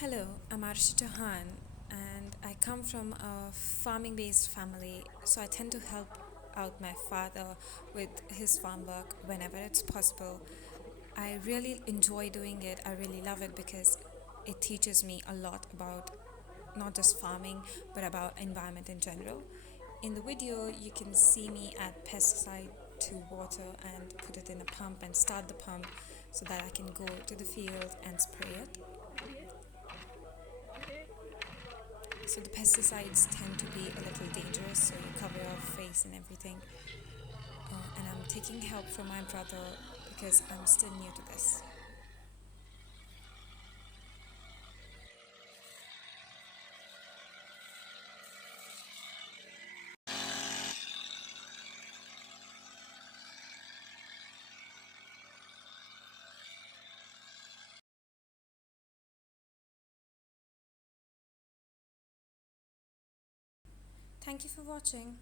Hello, I'm Arshi Chauhan and I come from a farming based family, so I tend to help out my father with his farm work whenever it's possible. I really enjoy doing it, I really love it because it teaches me a lot about not just farming but about environment in general. In the video, you can see me add pesticide to water and put it in a pump and start the pump so that I can go to the field and spray it. So the pesticides tend to be a little dangerous, so you cover your face and everything. And I'm taking help from my brother because I'm still new to this. Thank you for watching.